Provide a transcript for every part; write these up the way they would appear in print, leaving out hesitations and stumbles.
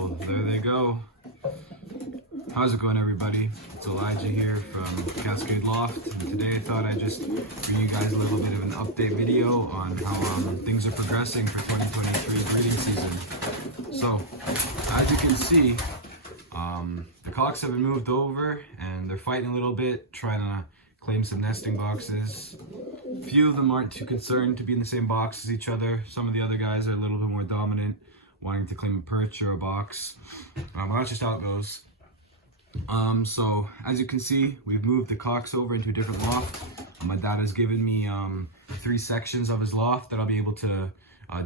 well, there they go. How's it going, everybody? It's Elijah here from Cascade Loft, and today I thought I'd just bring you guys a little bit of an update video on how things are progressing for 2023 breeding season. So, as you can see, the cocks have been moved over and they're fighting a little bit, trying to claim some nesting boxes. A few of them aren't too concerned to be in the same box as each other. Some of the other guys are a little bit more dominant, wanting to claim a perch or a box. Well, that's just how it goes. So as you can see, we've moved the cocks over into a different loft. My dad has given me 3 sections of his loft that I'll be able to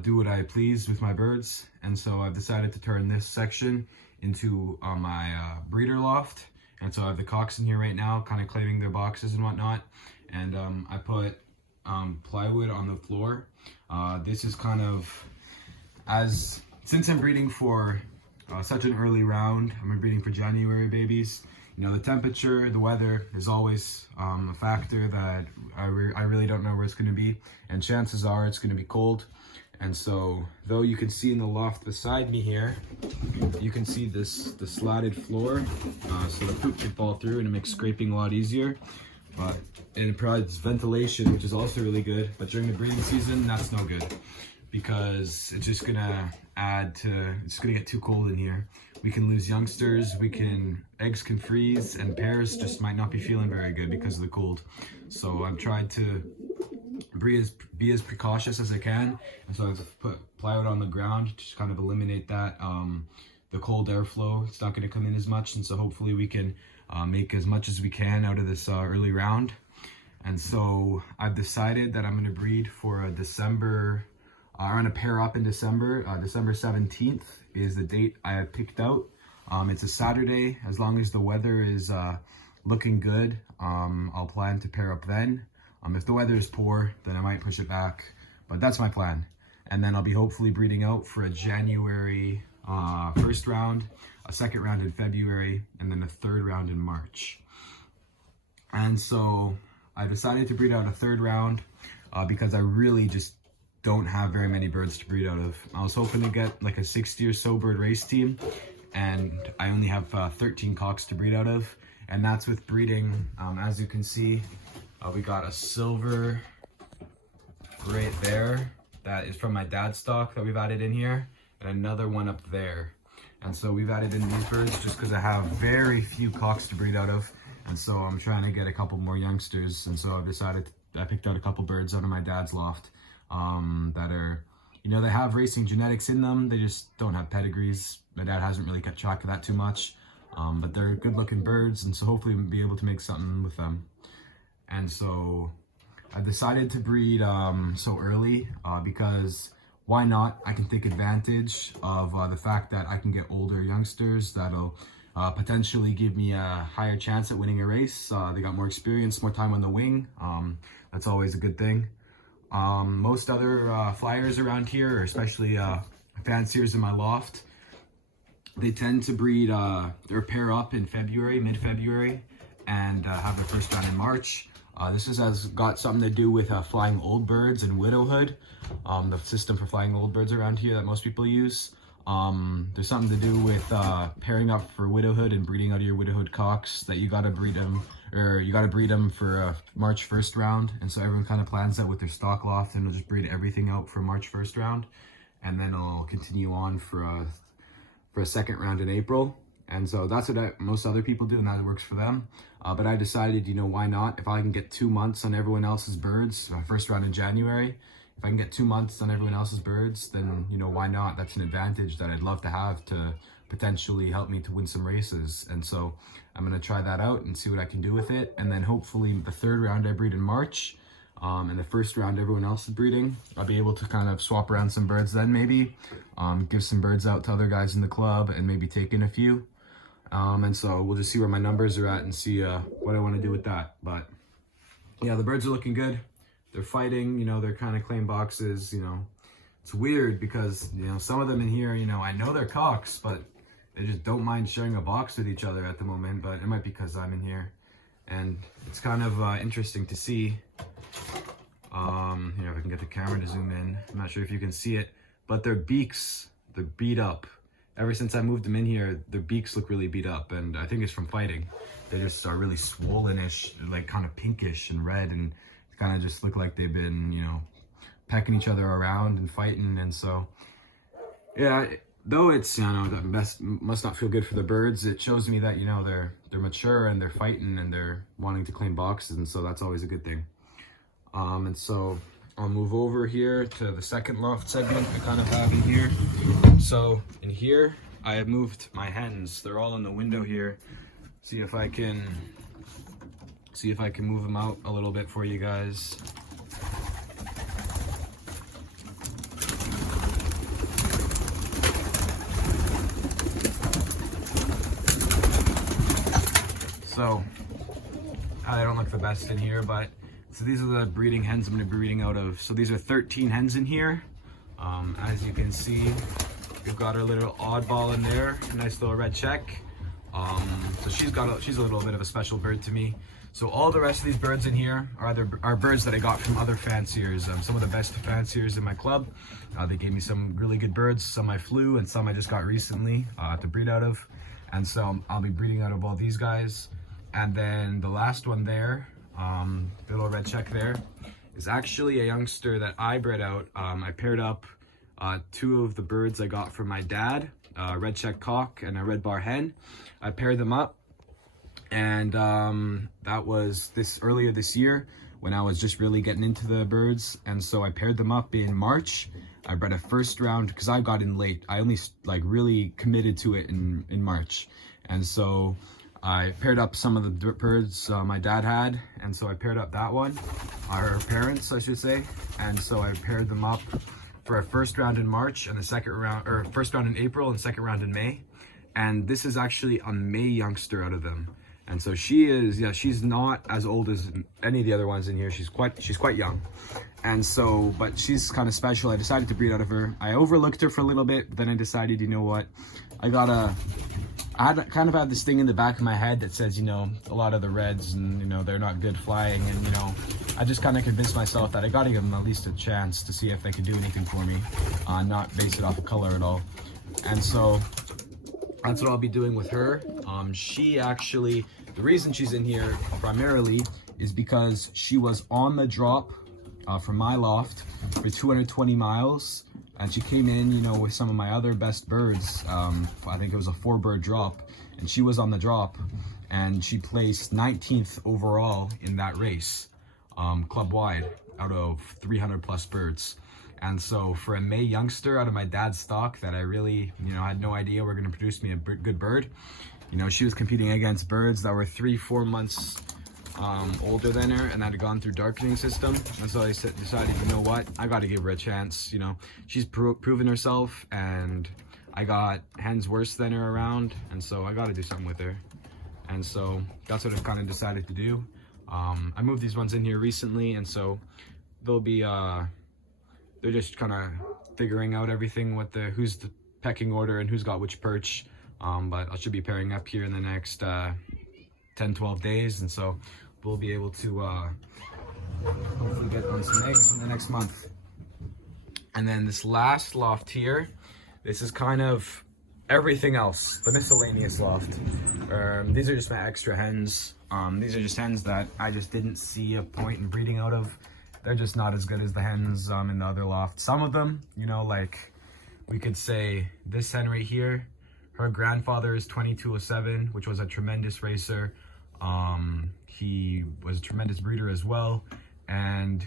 do what I please with my birds. And so I've decided to turn this section into my breeder loft. And so I have the cocks in here right now, kind of claiming their boxes and whatnot. And I put plywood on the floor. This is kind of, since I'm breeding for such an early round, I'm breeding for January babies. You know, the temperature, the weather is always a factor that I really don't know where it's going to be. And chances are it's going to be cold. And so, though you can see in the loft beside me here, you can see the slatted floor, so the poop can fall through and it makes scraping a lot easier. And it provides ventilation, which is also really good. But during the breeding season, that's no good, because it's just gonna it's gonna get too cold in here. We can lose youngsters, eggs can freeze, and pairs just might not be feeling very good because of the cold. So I've tried to be as precautious as I can, and so I've put plywood on the ground to kind of eliminate that the cold airflow. It's not going to come in as much, and so hopefully we can make as much as we can out of this early round. And so I've decided that I'm going to breed for a December. I'm going to pair up in December. December 17th is the date I have picked out. It's a Saturday. As long as the weather is looking good, I'll plan to pair up then. If the weather is poor, then I might push it back, but that's my plan. And then I'll be hopefully breeding out for a January first round, a second round in February, and then a third round in March. And so I decided to breed out a third round because I really just don't have very many birds to breed out of. I was hoping to get like a 60 or so bird race team, and I only have 13 cocks to breed out of. And that's with breeding, as you can see, we got a silver right there that is from my dad's stock that we've added in here, and another one up there. And so we've added in these birds just because I have very few cocks to breed out of, and so I'm trying to get a couple more youngsters. And so I've decided I picked out a couple birds out of my dad's loft that are, you know, they have racing genetics in them, they just don't have pedigrees. My dad hasn't really kept track of that too much, but they're good looking birds, and so hopefully we'll be able to make something with them. And so I decided to breed so early because why not? I can take advantage of the fact that I can get older youngsters that'll potentially give me a higher chance at winning a race. They got more experience, more time on the wing. That's always a good thing. Most other flyers around here, especially fanciers in my loft, they tend to breed or pair up in February, mid-February, and have their first round in March. This has got something to do with flying old birds and widowhood, the system for flying old birds around here that most people use. There's something to do with pairing up for widowhood and breeding out of your widowhood cocks, that you gotta breed them, or you gotta breed them for a March 1st round. And so everyone kind of plans that with their stock loft, and they'll just breed everything out for March 1st round, and then it'll continue on for a second round in April. And so that's what most other people do, and that works for them. But I decided, you know, why not? If I can get 2 months on everyone else's birds, my first round in January, if I can get 2 months on everyone else's birds, then, you know, why not? That's an advantage that I'd love to have to potentially help me to win some races. And so I'm going to try that out and see what I can do with it. And then hopefully the third round I breed in March, and the first round everyone else is breeding, I'll be able to kind of swap around some birds then, maybe give some birds out to other guys in the club and maybe take in a few. And so we'll just see where my numbers are at and see what I want to do with that. But yeah, the birds are looking good. They're fighting, you know, they're kind of claim boxes, you know. It's weird because, you know, some of them in here, you know, I know they're cocks, but they just don't mind sharing a box with each other at the moment. But it might be because I'm in here. And it's kind of interesting to see. Here, if I can get the camera to zoom in. I'm not sure if you can see it, but their beaks, they're beat up. ever since I moved them in here, their beaks look really beat up, and I think it's from fighting. They just are really swollenish, like kind of pinkish and red, and kind of just look like they've been, you know, pecking each other around and fighting. And so, yeah, though it's, you know, that must not feel good for the birds, it shows me that, you know, they're mature and they're fighting and they're wanting to claim boxes, and so that's always a good thing. And so I'll move over here to the second loft segment I kind of have in here. So in here, I have moved my hens. They're all in the window here. See if I can move them out a little bit for you guys. So I don't look the best in here, but so these are the breeding hens I'm going to be breeding out of. So these are 13 hens in here. As you can see, we've got our little oddball in there, a nice little red check. So she's a little bit of a special bird to me. So all the rest of these birds in here are birds that I got from other fanciers. Some of the best fanciers in my club. They gave me some really good birds. Some I flew and some I just got recently to breed out of. And so I'll be breeding out of all these guys. And then the last one there, the little red check there, is actually a youngster that I bred out. I paired up two of the birds I got from my dad, a red check cock and a red bar hen. I paired them up, and that was earlier this year when I was just really getting into the birds. And so I paired them up in March. I bred a first round because I got in late. I only like really committed to it in March, and so I paired up some of the birds my dad had, and so I paired up that one, our parents I should say, and so I paired them up for a first round in March and the second round, or first round in April and second round in May. And this is actually a May youngster out of them. And so she is, yeah, she's not as old as any of the other ones in here. She's quite young. And so, but she's kind of special. I decided to breed out of her. I overlooked her for a little bit, but then I decided, you know what, I kind of had this thing in the back of my head that says, you know, a lot of the reds, and, you know, they're not good flying. And, you know, I just kind of convinced myself that I got to give them at least a chance to see if they could do anything for me, not base it off of color at all. And so that's what I'll be doing with her. She actually, the reason she's in here primarily is because she was on the drop from my loft for 220 miles. And she came in, you know, with some of my other best birds. I think it was a 4-bird drop, and she was on the drop, and she placed 19th overall in that race, club-wide, out of 300 plus birds. And so for a May youngster out of my dad's stock that I really, you know, had no idea were going to produce me a good bird, you know, she was competing against birds that were 3-4 months older than her and had gone through darkening system. And so I decided, you know what, I got to give her a chance. You know, she's proven herself, and I got hens worse than her around, and so I got to do something with her. And so that's what I kind of decided to do. I moved these ones in here recently, and so they'll be they're just kind of figuring out everything with who's the pecking order and who's got which perch. But I should be pairing up here in the next 10-12 days, and so we'll be able to hopefully get on some eggs in the next month. And then this last loft here, this is kind of everything else, the miscellaneous loft. These are just my extra hens. These are just hens that I just didn't see a point in breeding out of. They're just not as good as the hens in the other loft. Some of them, you know, like we could say this hen right here, her grandfather is 2207, which was a tremendous racer. He was a tremendous breeder as well, and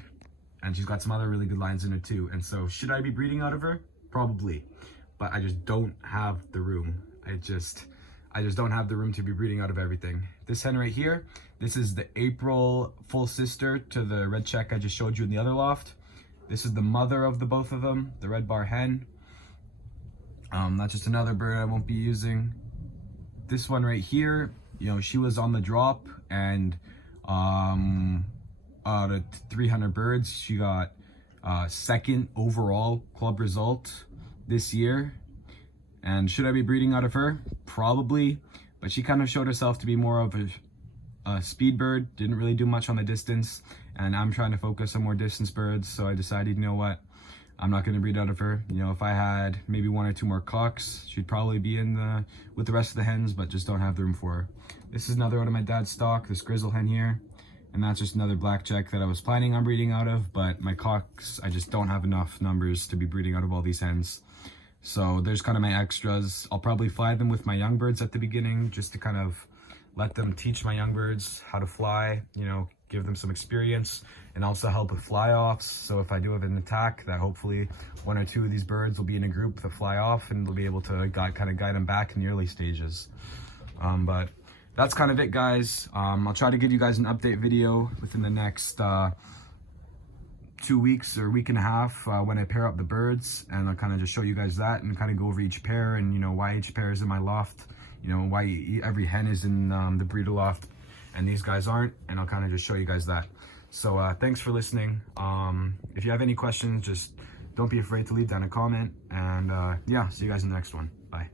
she's got some other really good lines in her too. And so should I be breeding out of her? Probably, but I just don't have the room. I just don't have the room to be breeding out of everything. This hen right here, this is the April full sister to the red check I just showed you in the other loft. This is the mother of the both of them, the red bar hen. That's just another bird I won't be using. This one right here, you know, she was on the drop, and out of 300 birds, she got second overall club result this year. And should I be breeding out of her? Probably, but she kind of showed herself to be more of a speed bird, didn't really do much on the distance, and I'm trying to focus on more distance birds. So I decided, you know what, I'm not going to breed out of her. You know, if I had maybe 1 or 2 more cocks, she'd probably be in with the rest of the hens, but just don't have the room for her. This is another one of my dad's stock, this grizzle hen here. And that's just another blackjack that I was planning on breeding out of, but my cocks, I just don't have enough numbers to be breeding out of all these hens. So there's kind of my extras. I'll probably fly them with my young birds at the beginning, just to kind of let them teach my young birds how to fly, you know, give them some experience, and also help with fly-offs. So if I do have an attack, that hopefully 1 or 2 of these birds will be in a group to fly off, and they'll be able to kind of guide them back in the early stages. But that's kind of it, guys. I'll try to give you guys an update video within the next 2 weeks or week and a half when I pair up the birds, and I'll kind of just show you guys that and kind of go over each pair and, you know, why each pair is in my loft, you know, why every hen is in the breeder loft and these guys aren't, and I'll kind of just show you guys that. So thanks for listening. If you have any questions, just don't be afraid to leave down a comment, and yeah, see you guys in the next one. Bye.